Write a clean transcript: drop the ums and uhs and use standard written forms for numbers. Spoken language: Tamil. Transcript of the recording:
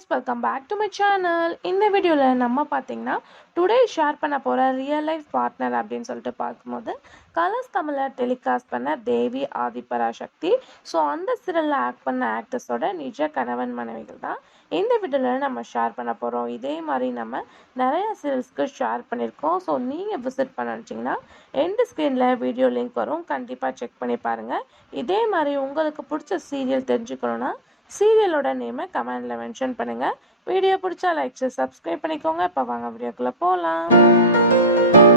guys, welcome back to my channel. இந்த வீடியோவில் நம்ம பார்த்தீங்கன்னா டுடே ஷேர் பண்ண போகிற ரியல் லைஃப் பார்ட்னர் அப்படின்னு சொல்லிட்டு பார்க்கும்போது கலர்ஸ் தமிழில் டெலிகாஸ்ட் பண்ண தேவி ஆதிபராசக்தி. ஸோ அந்த சீரியலில் ஆக்ட் பண்ண ஆக்டர்ஸோட நிஜ கணவன் மனைவிகள் தான் இந்த வீடியோவில் நம்ம ஷேர் பண்ண போகிறோம். இதே மாதிரி நம்ம நிறைய சீரியல்ஸ்க்கு ஷேர் பண்ணியிருக்கோம். ஸோ நீங்கள் விசிட் பண்ண நினச்சிங்கன்னா எண்டு ஸ்க்ரீனில் வீடியோ லிங்க் வரும், கண்டிப்பாக செக் பண்ணி பாருங்கள். இதே மாதிரி உங்களுக்கு பிடிச்ச சீரியல் தெரிஞ்சுக்கணுன்னா சீரியலோட நேமை கமெண்ட்ல மென்ஷன் பண்ணுங்க. வீடியோ பிடிச்சா லைக் சப்ஸ்கிரைப் பண்ணிக்கோங்க. இப்போ வாங்க வீடியோக்குள்ள போகலாம்.